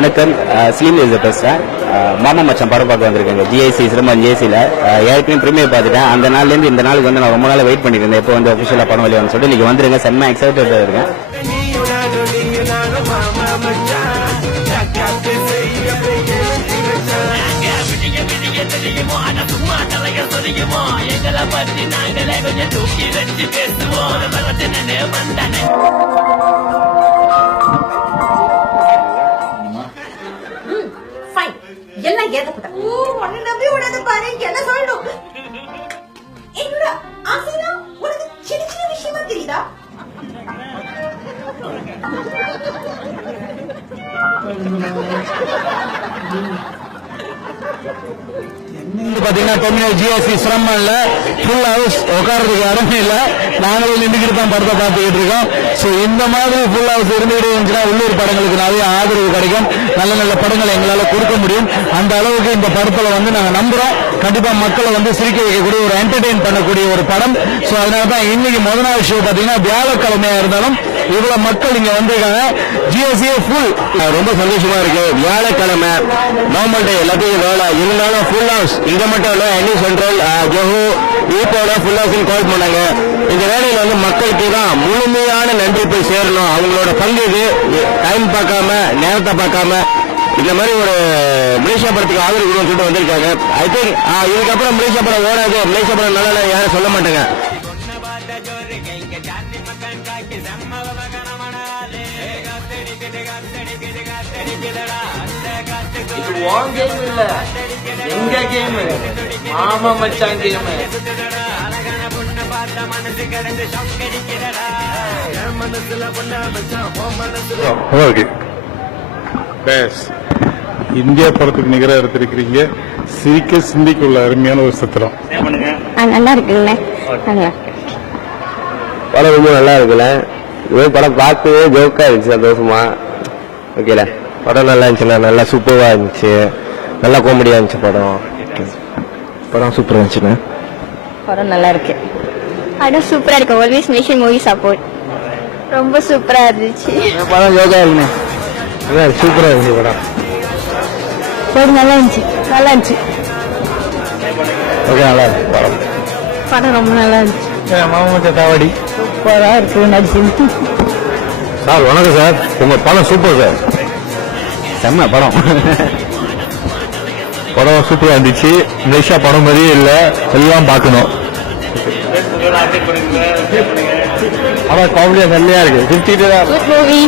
வணக்கம், ஸ்லீம் லேசர் பேசுகிறேன். மாமா மச்சான் படம் பார்க்க வந்திருக்கேங்க. ஜிஐசி சிரமம் ஜிஐசியில் ஏற்கனவே ப்ரீமியர் பார்த்துட்டேன். அந்த நாள்லேருந்து இந்த நாளுக்கு வந்து நான் ரொம்ப நாள் வெயிட் பண்ணிட்டு இருந்தேன். இப்போ வந்து அஃபிஷியலாக படம் வெளியாகணும்னு சொல்லிட்டு இன்றைக்கி வந்துருங்க. செம்ம எக்ஸைட்டடாக இருக்கேன். எல்லாம் ஏதப்பட்ட உன்னை நம்பி விடாத பாரு. என்ன சொல்லணும்? என்னோட ஆசைனா உனக்கு சின்ன சின்ன விஷயமா தெரியுதா? பாத்தீங்கன்னா டொமினோ ஜிஎஸ்சி சிரமம்ல ஃபுல் ஹவுஸ் உட்கார்றதுக்கு இடமே இல்ல. நாங்களும் நின்றுக்கிட்டு தான் படத்தை பார்த்துக்கிட்டு இருக்கோம். ஸோ இந்த மாதிரி ஃபுல் ஹவுஸ் இருந்துகிட்டு இருந்துச்சுன்னா உள்ளூர் படங்களுக்கு நிறைய ஆதரவு கிடைக்கும். நல்ல நல்ல படங்களை எங்களால் கொடுக்க முடியும். அந்த அளவுக்கு இந்த படத்துல வந்து நாங்கள் நம்புறோம். கண்டிப்பா மக்களை வந்து சிரிக்க வைக்கக்கூடிய ஒரு என்டர்டெயின் பண்ணக்கூடிய ஒரு படம். ஸோ அதனால தான் இன்னைக்கு முதல் நாள் ஷோ பாத்தீங்கன்னா வியாழக்கிழமையா இருந்தாலும் இவ்வளவு மக்கள் இங்க வந்திருக்காங்க. ஜிஎஸ்சியே ஃபுல். ரொம்ப சந்தோஷமா இருக்கு. வியாழக்கிழமை நார்மல் டே எல்லாத்தையும் வேலை இருந்தாலும் ஃபுல் ஹவுஸ். இங்க மட்டும் இல்ல, எனி சென்ட்ரல் ஜோஹோ ஈப்போட ஃபுல் ஹவுஸ் கால் பண்ணாங்க. இந்த வேலையில வந்து மக்களுக்கு தான் முழுமையான நன்றி போய் சேரணும். அவங்களோட பங்கு இது. டைம் பார்க்காம நேரத்தை பார்க்காம இந்த மாதிரி ஒரு மலேசியா படத்துக்கு ஆதரவு சொல்லிட்டு வந்திருக்காங்க. ஐ திங்க் இதுக்கப்புறம் மலேசியா படம் ஓடாது, மலேசியா படம் நல்லா யாரும் சொல்ல மாட்டாங்க. இது உன் கேம் இல்ல, எங்க கேம், மாமா மச்சான் கேம். இந்தியா படத்துக்கு நிகர எடுத்திருக்கிறீங்க. சிரிக்க சிந்திக்குள்ள அருமையான ஒரு சித்திரம். நல்லா இருக்குல்ல, நல்லா இருக்கு. படம் ரொம்ப நல்லா இருக்குல்ல. படம் பார்க்கவே ஜோக்கா இருந்துச்சு, சந்தோஷமா. ஓகேல, படம் நல்லா இருந்துச்சுண்ணா. நல்லா சூப்பரா இருந்துச்சு. நல்லா காமெடியா இருந்துச்சு படம். படம் சூப்பரா இருந்துச்சுண்ணா. படம் நல்லா இருக்கு. படம் சூப்பரா இருக்கு. Always nation movie support. ரொம்ப சூப்பரா இருந்துச்சு. படம் ஜோக்கா இருக்குண்ணே. சூப்பரா இருந்துச்சு படம். படம் நல்லா இருந்துச்சு, நல்லா இருந்துச்சு. ஓகே, நல்லா இருக்கு படம். படம் ரொம்ப நல்லா இருந்துச்சு. மாமா தாவடி சூப்பரா இருக்கு, நடிச்சு. சார் வணக்கம் சார். உங்க படம் சூப்பர் சார். செம்ம படம். படம் சூப்பரா இருந்துச்சு. மலேசியா படம் மாதிரியே இல்ல, எல்லாம் பார்க்கணும். படம் காமெடியா செம்மையா இருக்கு. சிரிச்சுட்டு மூவி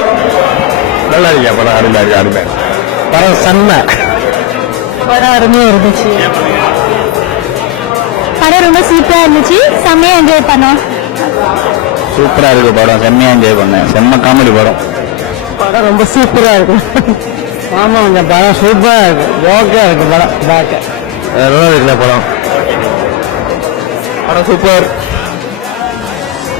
நல்லா இருக்கியா படம்? அருமையா இருக்கு, அருமையா. படம் செம்ம. படம் அருமையா இருந்துச்சு. படம் ரொம்ப சூப்பரா இருந்துச்சு. செம்மையா என்ஜாய் பண்ணோம். சூப்பரா இருக்கு படம். செம்மையா என்ஜாய் பண்ணேன். செம்ம காமெடி படம். படம் ரொம்ப சூப்பரா இருக்கு. ஆமா, இந்த படம் சூப்பரா இருக்கு. ஓகே இருக்கு படம் பார்க்க. நல்லா இருக்குல்ல படம். படம் சூப்பர்.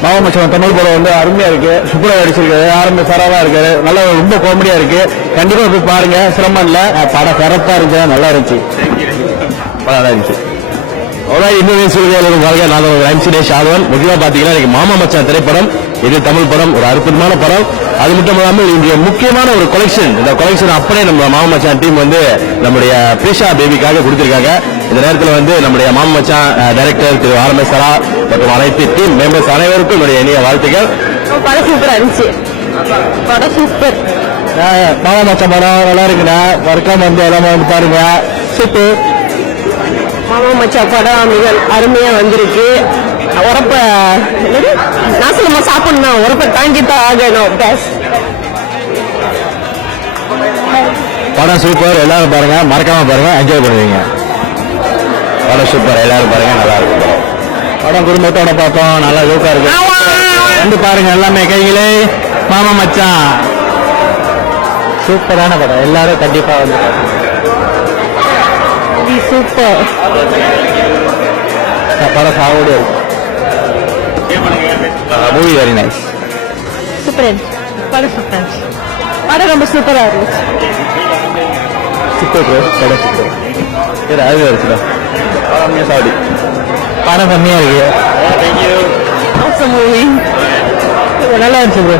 மாமா மச்சான் தமிழ் படம் வந்து அருமையா இருக்கு. சூப்பரா நடிச்சிருக்காரு. ஆரம்ப சரவா இருக்காரு. நல்லா ரொம்ப காமெடியா இருக்கு. கண்டிப்பா போய் பாருங்க. சிரமம் இல்ல. படம் சிறப்பா இருந்துச்சு, நல்லா இருந்துச்சு. படம் நல்லா இருந்துச்சு. முக்கியமா பாத்தீங்கன்னா மாமா மச்சான் திரைப்படம் இது தமிழ் படம், ஒரு அற்புதமான படம். அது மட்டும் இல்லாமல் இன்றைய முக்கியமான ஒரு கொலெக்ஷன். இந்த கொலெக்ஷன் அப்படியே நம்ம மாமா மச்சான் டீம் வந்து நம்முடைய பிரீஷா பேபிக்காக கொடுத்திருக்காங்க. இந்த நேரத்தில் வந்து நம்முடைய மாமா மச்சான் டைரக்டர் திரு ஆரம்பேஸ்வரா மற்றும் அனைத்து டீம் மெம்பர்ஸ் அனைவருக்கும் என்னுடைய இனிய வாழ்த்துக்கள். படம் சூப்பரா இருந்துச்சு. படம் சூப்பர். மாமா மச்சான் படம் நல்லா இருக்குண்ணா. வர்க்கம் வந்து எல்லாமே வந்து பாருங்க. சூப்பர். மாமா மச்சான் படம் மிக அருமையா வந்திருக்கு. உரப்ப நாசலமா சாப்பிடணும், உரப்ப தாங்கித்தான் ஆகணும். படம் சூப்பர். எல்லாரும் பாருங்க, மறக்காம பாருங்க, என்ஜாய் பண்ணுவீங்க. படம் சூப்பர். எல்லாரும் பாருங்க, நல்லா இருக்கும் படம். குடும்பத்தோட பார்த்தோம், நல்லா ஜோக்கா இருக்கு. வந்து பாருங்க எல்லாமே. கைகளே மாமா மச்சான் சூப்பரான படம். எல்லாரும் கண்டிப்பா வந்து சூப்பர். படம் சாவோடு இருக்கு. Movie very nice. சூப்பர் இருந்துச்சு. படம் சூப்பர் இருந்துச்சு. படம் ரொம்ப சூப்பரா இருந்துச்சு. Super bro. படம் சூப்பர். சரி, அது வருச்சுடா. படம் சாவடி. படம் கம்மியா இருக்கு. மூவி நல்லா இருந்துச்சு ப்ரோ.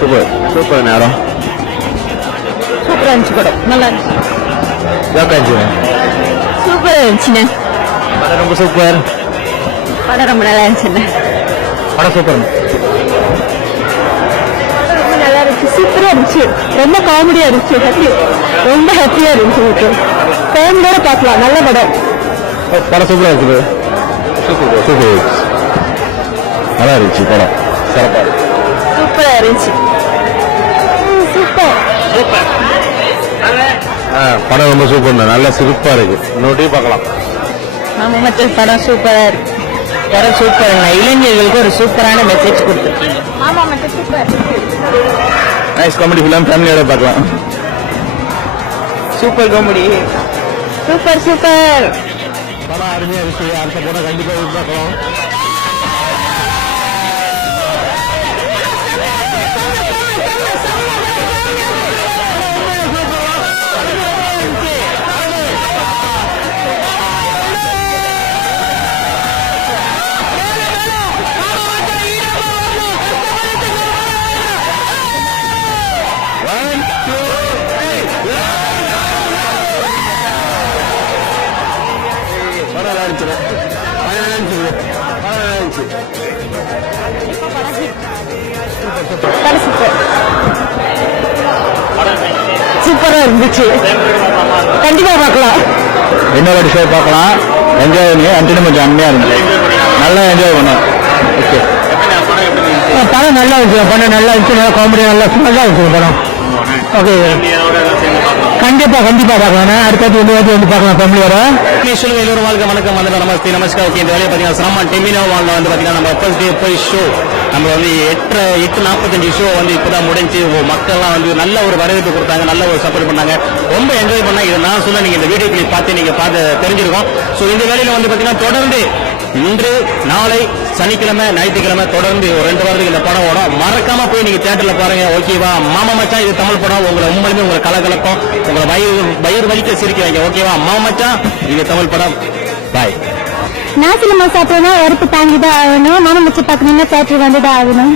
சூப்பர் சூப்பர் நேரம். சூப்பரா இருந்துச்சு படம், நல்லா இருந்துச்சு. ஜோக்கா இருந்துச்சு. சூப்பரா இருந்துச்சுண்ணே. படம் ரொம்ப சூப்பர். படம் ரொம்ப நல்லா இருந்துச்சுண்ணே. படம் சூப்பர். படம் ரொம்ப நல்லா இருந்துச்சு, சூப்பரா இருந்துச்சு, ரொம்ப காமெடியா இருந்துச்சு, ரொம்ப ஹாப்பியா இருந்துச்சு. ஃபேமிலியோட பார்க்கலாம், நல்ல படம். படம் சூப்பரா இருக்குது. சூப்பர். நல்லா இருந்துச்சு படம். சிறப்பா சூப்பரா இருந்துச்சு. சூப்பர். படம் ரொம்ப சூப்பர், நல்லா சிறப்பா இருக்கு. இன்னொரு பார்க்கலாம். ஆமா மச்சான், படம் சூப்பரா இருக்கு. படம் சூப்பருங்க, இளைஞர்களுக்கு ஒரு சூப்பரான மெசேஜ் கொடுத்துருக்கீங்க. ஆமா மச்சான், சூப்பர். நைஸ் காமெடி ஃபிலிம், ஃபேமிலியோட பார்க்கலாம். Super comedy. Super super. படம் அருமையா இருக்கு. அடுத்த படம் கண்டிப்பா பார்க்கலாம். சூப்பரா இருந்துச்சு, கண்டிப்பா பார்க்கலாம். இன்னொரு ஷோ பார்க்கலாம். என்ஜாய் பண்ணி என்டர்டைன்மெண்ட் அருமையா இருந்துச்சு. நல்லா என்ஜாய் பண்ணோம். ஓகே, படம் நல்லா இருந்துச்சு. படம் நல்லா இருந்துச்சு, நல்லா காமெடி, நல்லா இருந்துச்சு படம். ஓகே, கண்டிப்பா பார்க்கலாம். அடுத்தது வந்து பார்க்கலாம் ஃபேமிலியோட. சொல்லுங்க எல்லோரும் வாழ்க்கை வணக்கம் வந்து நமஸ்தே நமஸ்கார். ஓகே, இந்த வேலையை பார்த்தீங்கன்னா சிரமம் டெமினோ வாங்க வந்து பார்த்தீங்கன்னா நம்ம ஃபர்ஸ்ட் டே போய் ஷோ நம்ம வந்து 8:45 ஷோ வந்து இப்போதான் முடிஞ்சு. மக்கள்லாம் வந்து நல்ல ஒரு வரவேற்பு கொடுத்தாங்க, நல்ல ஒரு சப்போர்ட் பண்ணாங்க, ரொம்ப என்ஜாய் பண்ணாங்க. இது நான் சொல்ல நீங்க இந்த வீடியோ கிளிப் பார்த்து நீங்க தெரிஞ்சிருக்கோம். ஸோ இந்த வேலையில வந்து பார்த்தீங்கன்னா தொடர்ந்து இன்று நாளை சனிக்கிழமை ஞாயிற்றுக்கிழமை தொடர்ந்து ஒரு 2 வாரத்துக்கு இந்த படம் ஓடும். மறக்காம போய் நீங்க தியேட்டர்ல பாருங்க. ஓகேவா? மாமா மச்சான் இது தமிழ் படம். உங்களை உண்மையுமே உங்களை கலகலக்கும், உங்களை வயிறு வலிக்க சிரிக்க வைங்க. ஓகேவா? மாமா மச்சான் இது தமிழ் படம். பாய். நான் சினிமா சாப்பிடணும், உரப்பு தாங்கிதான் ஆகணும். மாமா மச்ச பார்க்கணும்னா தேட்டர் வந்துதான் ஆகணும்.